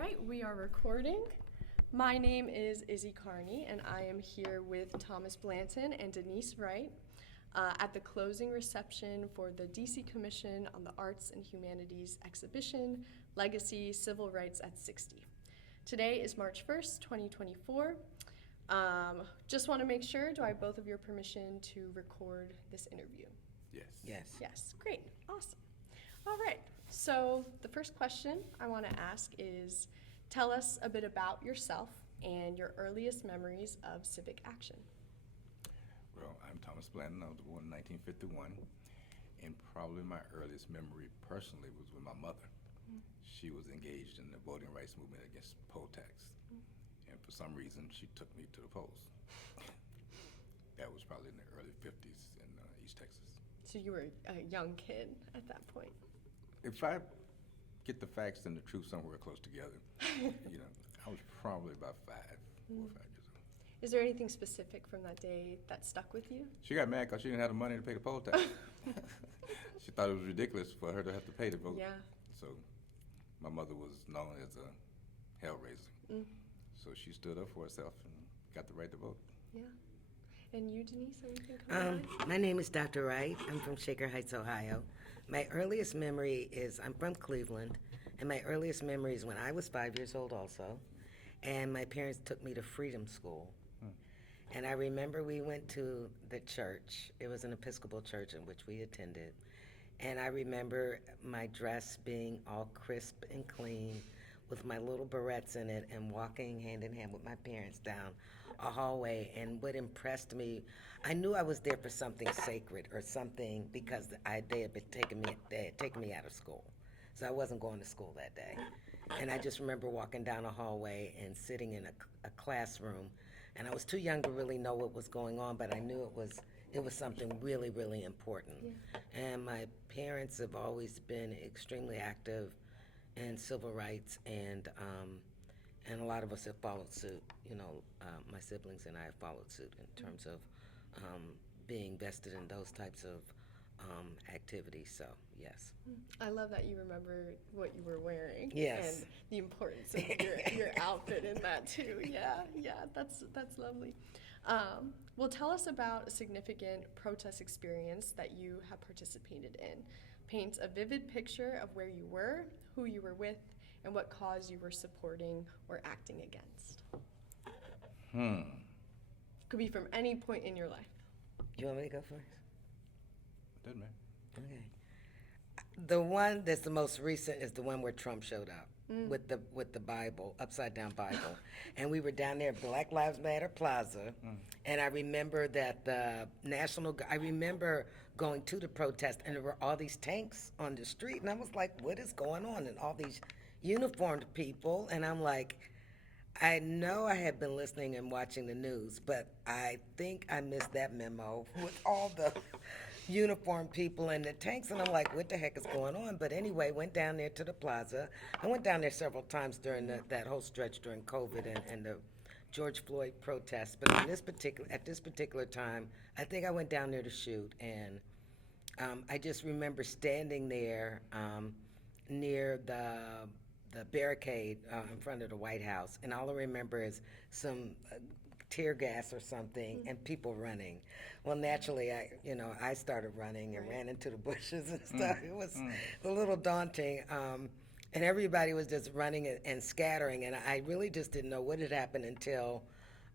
right, we are recording. My name is Izzy Carney, and I am here with Thomas Blanton and Denise Wright at the closing reception for the DC Commission on the Arts and Humanities exhibition, Legacy Civil Rights at 60. Today is March 1st, 2024. Just want to make sure, do I have both of your permission to record this interview? Yes. Yes, great, awesome. All right, so the first question I want to ask is, tell us a bit about yourself and your earliest memories of civic action. Well, I'm Thomas Blanton. I was born in 1951, and probably my earliest memory personally was with my mother. She was engaged in the voting rights movement against poll tax, and for some reason she took me to the polls. That was probably in the early 50s in East Texas. So you were a young kid at that point. If I get the facts and the truth somewhere close together, I was probably about 4 or 5 years old. Is there anything specific from that day that stuck with you? She got mad because she didn't have the money to pay the poll tax. She thought it was ridiculous for her to have to pay the vote. Yeah. So my mother was known as a hellraiser. So she stood up for herself and got the right to vote. Yeah. And you, Denise, anything coming to mind? My name is Dr. Wright. I'm from Shaker Heights, Ohio. My earliest memory is, I'm from Cleveland, and my earliest memory is when I was 5 years old also, and my parents took me to Freedom School. And I remember we went to the church. It was an Episcopal church in which we attended. And I remember my dress being all crisp and clean with my little barrettes in it and walking hand in hand with my parents down a hallway. And what impressed me, I knew I was there for something sacred or something because they had taken me out of school. So I wasn't going to school that day. And I just remember walking down a hallway and sitting in a classroom. And I was too young to really know what was going on, but I knew it was something really, really important. Yeah. And my parents have always been extremely active in civil rights, and a lot of us have followed suit. My siblings and I have followed suit in terms of being vested in those types of activities. So yes. I love that you remember what you were wearing. Yes. And the importance of your outfit in that too. Yeah, that's lovely. Well, tell us about a significant protest experience that you have participated in. Paint a vivid picture of where you were, who you were with, and what cause you were supporting or acting against. Could be from any point in your life. You want me to go first? Doesn't matter. Okay. The one that's the most recent is the one where Trump showed up with the Bible, upside down Bible. And we were down there at Black Lives Matter Plaza. And I remember that I remember going to the protest, and there were all these tanks on the street. And I was like, what is going on? And all these uniformed people. And I'm like, I know I had been listening and watching the news, but I think I missed that memo with all the uniformed people and the tanks, and I'm like, what the heck is going on? But anyway, went down there to the plaza. I went down there several times during that whole stretch during COVID and the George Floyd protests. But at this particular time, I think I went down there to shoot, and I just remember standing there near the barricade in front of the White House, and all I remember is some tear gas or something and people running. Well, naturally, I started running and ran into the bushes and stuff. It was a little daunting, and everybody was just running and scattering, and I really just didn't know what had happened until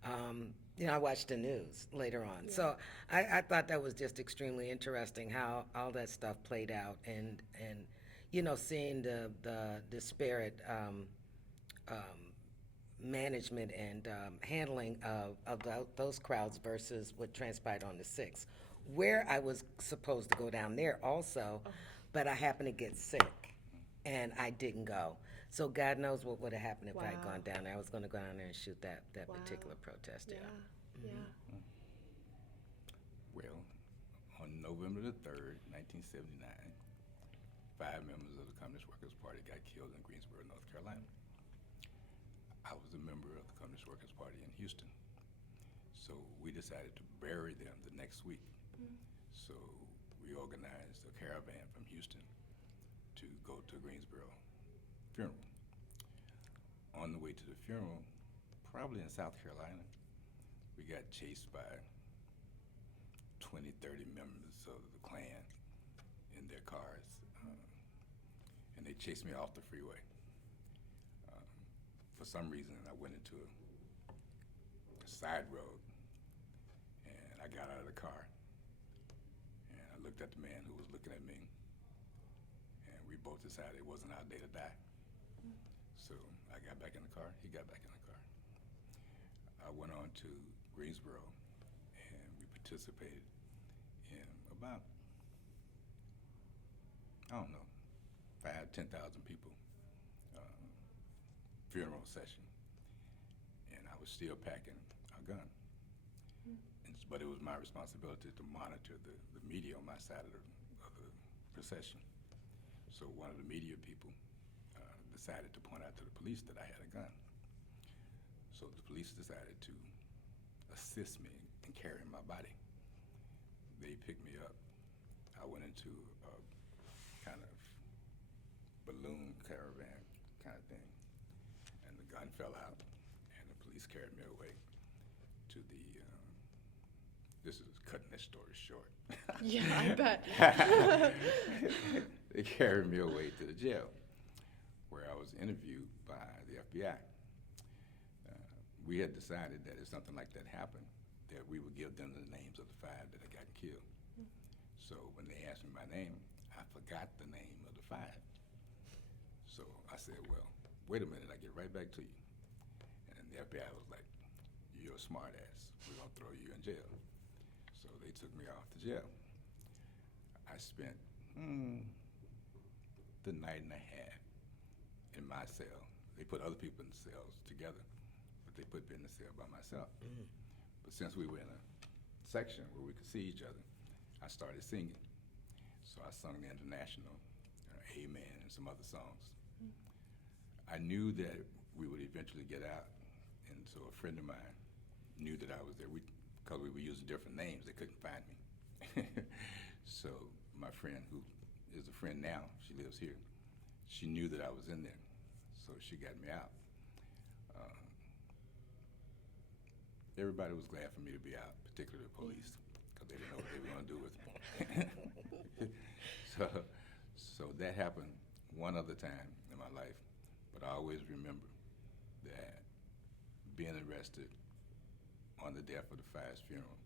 I watched the news later on. Yeah. So I thought that was just extremely interesting how all that stuff played out, and seeing the disparate management and handling of those crowds versus what transpired on the 6th, where I was supposed to go down there also, but I happened to get sick, and I didn't go. So God knows what would have happened if I had gone down there. I was going to go down there and shoot that particular protest. Yeah. Well, on November the 3rd, 1979, 5 members of the Communist Workers' Party got killed in Greensboro, North Carolina. I was a member of the Communist Workers' Party in Houston. So we decided to bury them the next week. So we organized a caravan from Houston to go to Greensboro funeral. on the way to the funeral, probably in South Carolina, we got chased by 20, 30 members of the Klan in their cars, and they chased me off the freeway. For some reason, I went into a side road, and I got out of the car, and I looked at the man who was looking at me, and we both decided it wasn't our day to die. So I got back in the car, he got back in the car. I went on to Greensboro, and we participated in about, I don't know, 5,000 to 10,000 people funeral session, and I was still packing a gun. But it was my responsibility to monitor the media on my side of the procession. So one of the media people decided to point out to the police that I had a gun. So the police decided to assist me in carrying my body. They picked me up. I went into a kind of balloon caravan kind of thing, and the gun fell out, and the police carried me away to the, this is cutting this story short. Yeah, I bet. They carried me away to the jail, where I was interviewed by the FBI. We had decided that if something like that happened, that we would give them the names of the 5 that had gotten killed. So when they asked me my name, I forgot the name of the 5. So I said, well, wait a minute, I get right back to you. And the FBI was like, you're a smart ass, we're gonna throw you in jail. So they took me off to jail. I spent the night and a half in my cell. They put other people in the cells together, but they put me in the cell by myself. But since we were in a section where we could see each other, I started singing. So I sung the international, Amen, and some other songs. I knew that we would eventually get out, and so a friend of mine knew that I was there. Because we were using different names, they couldn't find me. So my friend, who is a friend now, she lives here, she knew that I was in there, so she got me out. Everybody was glad for me to be out, particularly the police, because they didn't know what they were going to do with me. So that happened one other time in my life, but I always remember that being arrested on the death of the 5's funeral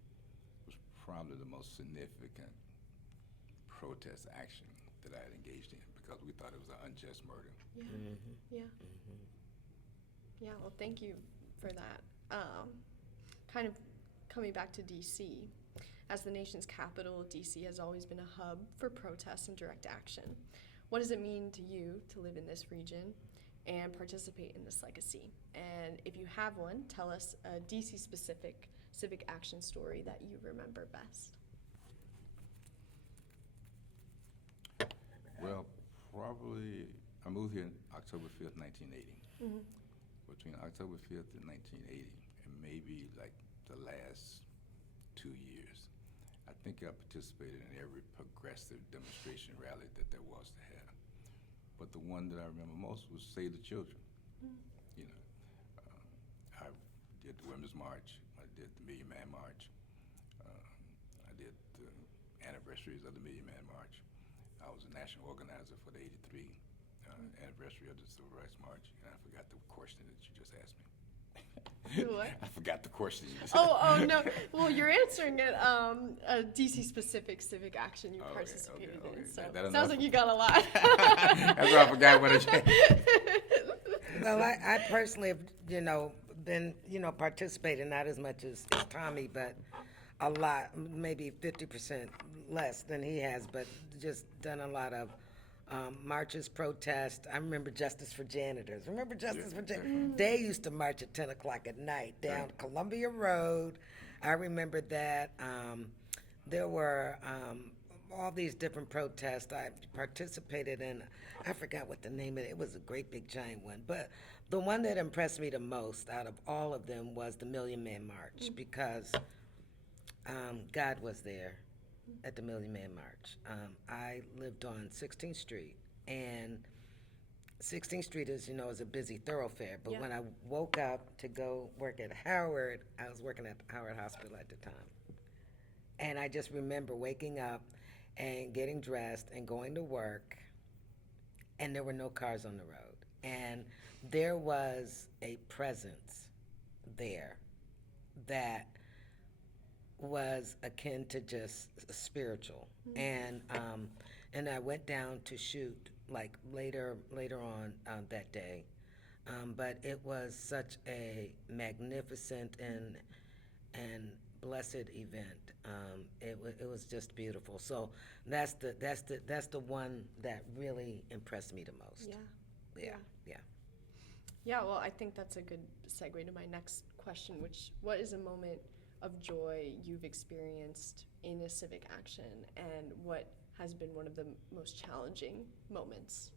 was probably the most significant protest action that I had engaged in, because we thought it was an unjust murder. Yeah. Yeah, well, thank you for that. Kind of coming back to DC, as the nation's capital, DC has always been a hub for protests and direct action. What does it mean to you to live in this region and participate in this legacy? And if you have one, tell us a DC-specific civic action story that you remember best. Well, probably, I moved here October 5th, 1980. Between October 5th and 1980, and maybe like the last 2 years, I think I participated in every progressive demonstration rally that there was to have. But the one that I remember most was Save the Children. You know, I did the Women's March, I did the Million Man March, I did the anniversaries of the Million Man March. I was a national organizer for the 83 anniversary of the Civil Rights March, and I forgot the question that you just asked me. What? I forgot the question you just Oh, no. Well, you're answering it, a DC-specific civic action you participated in. So it sounds like you got a lot. That's why I forgot what it was. Well, I personally have, been, participating, not as much as Tommy, but a lot, maybe 50% less than he has, but just done a lot of marches, protests. I remember Justice for Janitors. Remember Justice for Janitors? They used to march at 10 o'clock at night down Columbia Road. I remember that. There were all these different protests. I participated in, I forgot what the name of it. It was a great big giant one. But the one that impressed me the most out of all of them was the Million Man March, because God was there at the Million Man March. I lived on 16th Street, and 16th Street is, is a busy thoroughfare. But Yeah. when I woke up to go work at Howard, I was working at the Howard Hospital at the time. And I just remember waking up and getting dressed and going to work, and there were no cars on the road. And there was a presence there that was akin to just spiritual. And I went down to shoot like later on that day, but it was such a magnificent and blessed event. It was just beautiful. So that's the one that really impressed me the most. Yeah. Yeah, well, I think that's a good segue to my next question, what is a moment of joy you've experienced in a civic action, and what has been one of the most challenging moments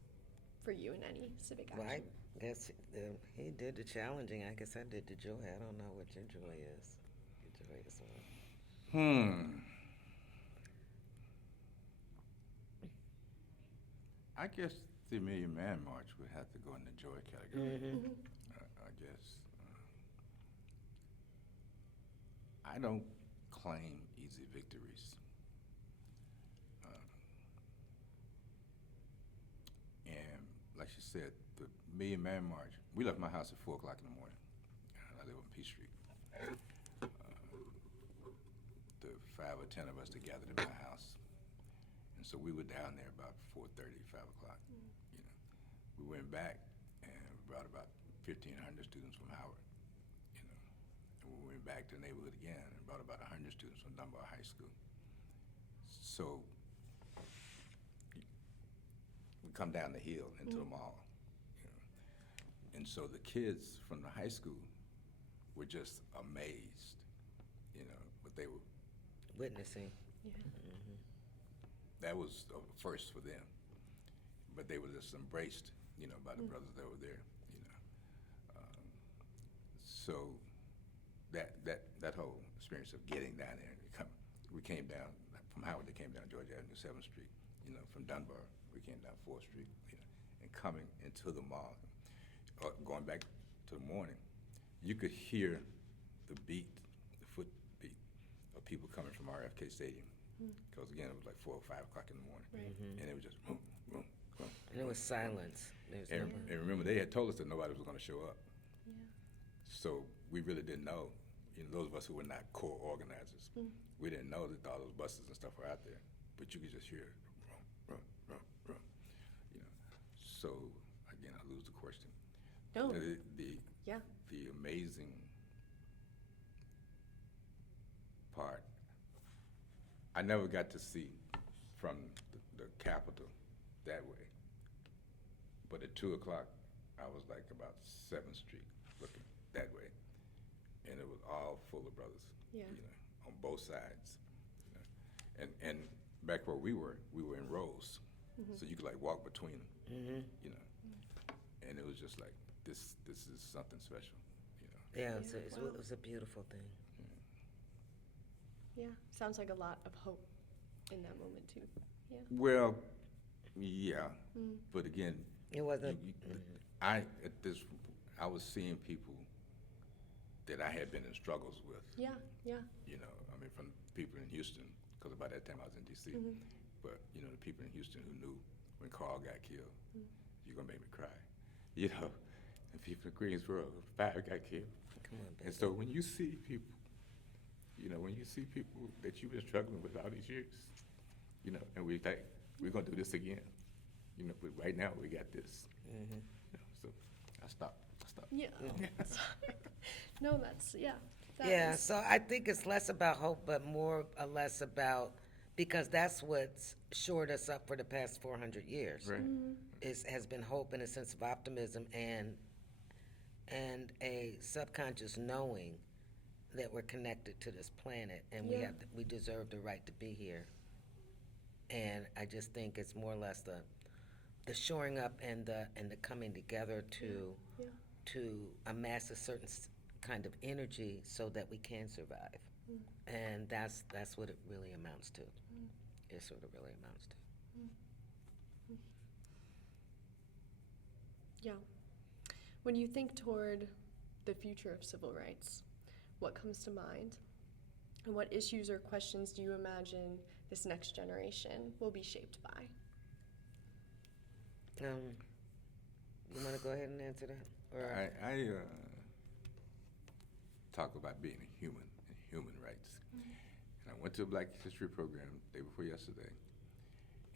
for you in any civic action? Well, I guess he did the challenging. I guess I did the joy. I don't know what your joy is. Your joy is what? I guess the Million Man March would have to go in the joy category. I guess. I don't claim easy victories. And like she said, the Million Man March, we left my house at 4 o'clock in the morning. I live on P Street. The 5 or 10 of us that gathered in my house. And so we were down there about 4:30, 5 o'clock. We went back and brought about 1,500 students from Howard. And we went back to the neighborhood again and brought about 100 students from Dunbar High School. So we come down the hill into the mall. And so the kids from the high school were just amazed, but they were Witnessing. that was a first for them. But they were just embraced, by the brothers that were there, So that whole experience of getting down there, we came down from Howard. They came down Georgia Avenue, 7th Street. From Dunbar, we came down 4th Street, and coming into the mall, going back to the morning, you could hear the foot beat of people coming from RFK Stadium. Because again, it was like 4 or 5 o'clock in the morning, and it was just boom, boom, boom. And it was silence. And remember, they had told us that nobody was going to show up. So we really didn't know. Those of us who were not core organizers, we didn't know that all those buses and stuff were out there. But you could just hear it. So again, I lose the question. No. The amazing part, I never got to see from the Capitol that way. But at 2 o'clock, I was like about 7th Street looking that way. And it was all full of brothers, on both sides. And back where we were in rows. So you could like walk between them, And it was just like, this is something special, Yeah, it was a beautiful thing. Yeah, sounds like a lot of hope in that moment too. Yeah. Well, yeah, but again, It wasn't. I was seeing people that I had been in struggles with. Yeah. From people in Houston, because by that time I was in D.C. But the people in Houston who knew when Carl got killed, you're gonna make me cry. And people in Greensboro, 5 got killed. Come on, baby. And so when you see people, when you see people that you've been struggling with all these years, and we think we're gonna do this again, but right now we got this. So I stopped. Yeah. No, So I think it's less about hope, but more or less about, because that's what's shored us up for the past 400 years. Right. Has been hope and a sense of optimism and a subconscious knowing that we're connected to this planet and we deserve the right to be here. And I just think it's more or less the shoring up and the coming together to amass a certain kind of energy so that we can survive. And that's what it really amounts to. It's what it really amounts to. Yeah. When you think toward the future of civil rights, what comes to mind? And what issues or questions do you imagine this next generation will be shaped by? You want to go ahead and answer that? Or I talk about being a human and human rights. And I went to a Black History program the day before yesterday,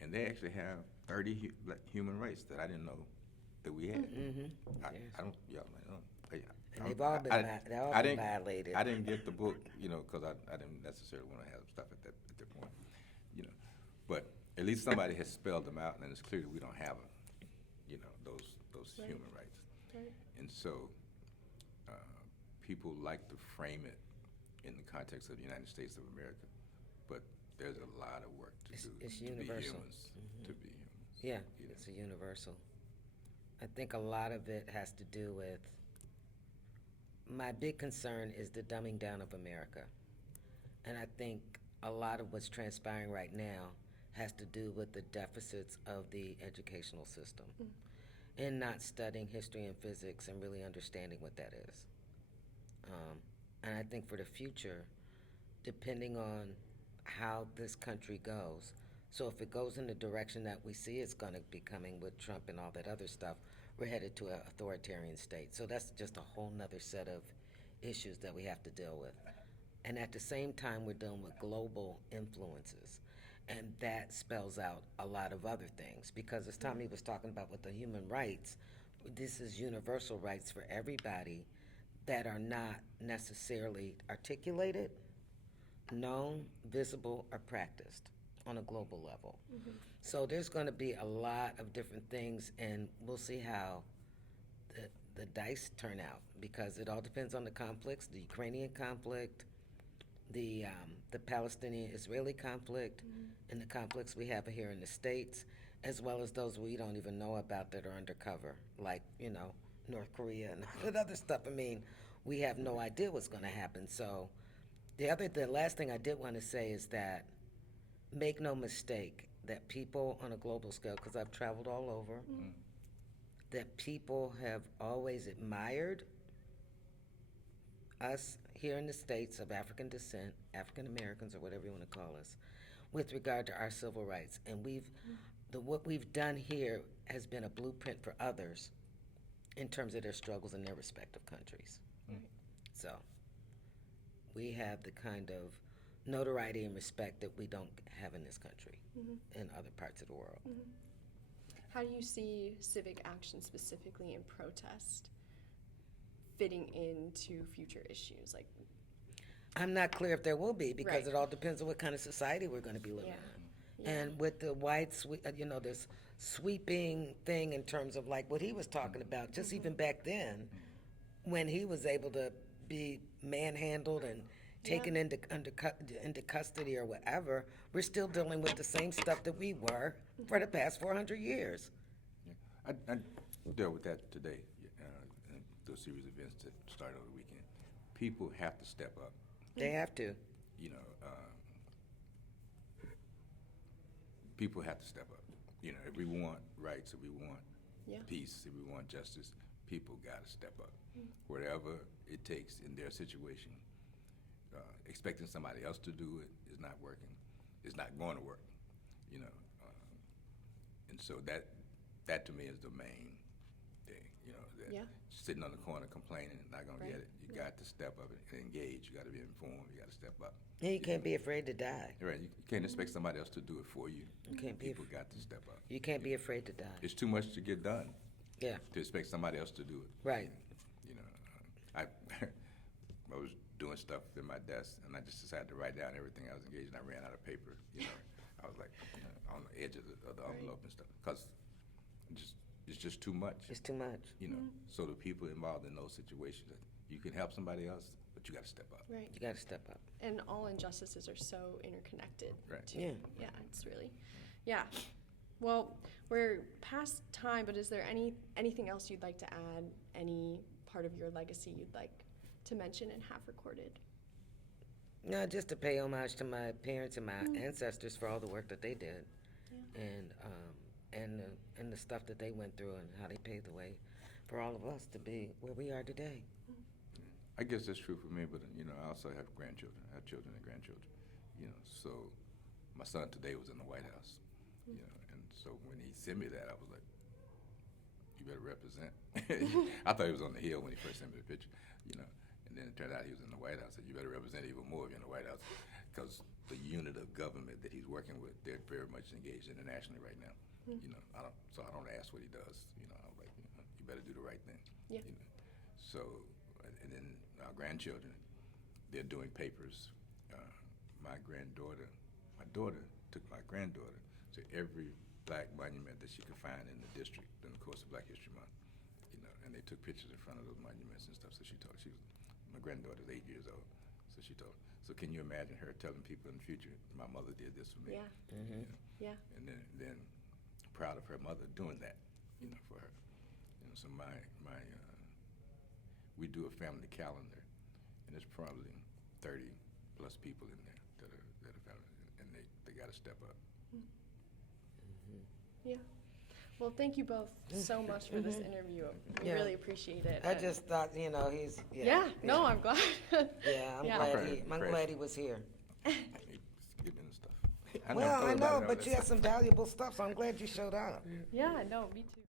and they actually have 30 human rights that I didn't know that we had. I don't, yeah, and they've all been violated. I didn't get the book, because I didn't necessarily want to have stuff at that point, But at least somebody has spelled them out, and it's clear that we don't have them, those Right. human rights. Right. And so people like to frame it in the context of the United States of America, but there's a lot of work to do It's to universal. be humans, to be humans. Yeah, it's a universal. I think a lot of it has to do with, my big concern is the dumbing down of America. And I think a lot of what's transpiring right now has to do with the deficits of the educational system and not studying history and physics and really understanding what that is. And I think for the future, depending on how this country goes, so if it goes in the direction that we see it's going to be coming with Trump and all that other stuff, we're headed to an authoritarian state. So that's just a whole nother set of issues that we have to deal with. And at the same time, we're dealing with global influences. And that spells out a lot of other things. Because as Tommy was talking about with the human rights, this is universal rights for everybody that are not necessarily articulated, known, visible, or practiced on a global level. So there's going to be a lot of different things, and we'll see how the dice turn out, because it all depends on the conflicts, the Ukrainian conflict, the Palestinian-Israeli conflict, and the conflicts we have here in the States, as well as those we don't even know about that are undercover, like, North Korea and all that other stuff. I mean, we have no idea what's going to happen. So the last thing I did want to say is that make no mistake that people on a global scale, because I've traveled all over, that people have always admired us here in the States of African descent, African Americans, or whatever you want to call us, with regard to our civil rights. And what we've done here has been a blueprint for others in terms of their struggles in their respective countries. So we have the kind of notoriety and respect that we don't have in this country in other parts of the world. How do you see civic action specifically in protest fitting into future issues? Like, I'm not clear if there will be, because Right. it all depends on what kind of society we're going to be living in. And with the whites, this sweeping thing in terms of like what he was talking about, just even back then, when he was able to be manhandled and taken into custody or whatever, we're still dealing with the same stuff that we were for the past 400 years. Yeah. I dealt with that today, and those series of events that started over the weekend. People have to step up. They have to. People have to step up. If we want rights, if we want Yeah. peace, if we want justice, people got to step up. Whatever it takes in their situation. Expecting somebody else to do it is not working. It's not going to work. And so that to me is the main thing. That Yeah. sitting on the corner complaining, not going to get it. You got to step up and engage. You got to be informed. You got to step up. Yeah, you can't be afraid to die. Right. You can't expect somebody else to do it for you. You can't be. People got to step up. You can't be afraid to die. It's too much to get done Yeah. to expect somebody else to do it. Right. I I was doing stuff in my desk, and I just decided to write down everything I was engaged in. I ran out of paper. I was like on the edge of the envelope and stuff, because it's just too much. It's too much. So the people involved in those situations, you can help somebody else, but you got to step up. Right. You got to step up. And all injustices are so interconnected. Right. Too. Yeah. Yeah, it's really, yeah. Well, we're past time, but is there anything else you'd like to add? Any part of your legacy you'd like to mention and have recorded? No, just to pay homage to my parents and my ancestors for all the work that they did, and the stuff that they went through and how they paved the way for all of us to be where we are today. I guess that's true for me, but you know, I also have grandchildren. I have children and grandchildren. You know, so my son today was in the White House. You know, and so when he sent me that, I was like, "You better represent." I thought he was on the Hill when he first sent me the picture. You know, and then it turned out he was in the White House. I said, "You better represent even more if you're in the White House," because the unit of government that he's working with, they're very much engaged internationally right now. You know, I don't ask what he does. You know, I'm like, you better do the right thing. Yeah. You know? So, and then our grandchildren, they're doing papers. My daughter took my granddaughter to every black monument that she could find in the district in the course of Black History Month. You know, and they took pictures in front of those monuments and stuff. So my granddaughter's 8 years old. So she told. So can you imagine her telling people in the future, my mother did this for me? Yeah. You know? Yeah. And then proud of her mother doing that, you know, for her. You know, so we do a family calendar, and there's probably 30 plus people in there that are family, and they got to step up. Yeah. Well, thank you both so much for this interview. We Yeah. really appreciate it. I And- just thought, you know, he's No, I'm glad. yeah, I'm Yeah. glad he was here. He's getting into stuff. Well, I about know, it all but the you had time. some valuable stuff, so I'm glad you showed up. Yeah, no, me too.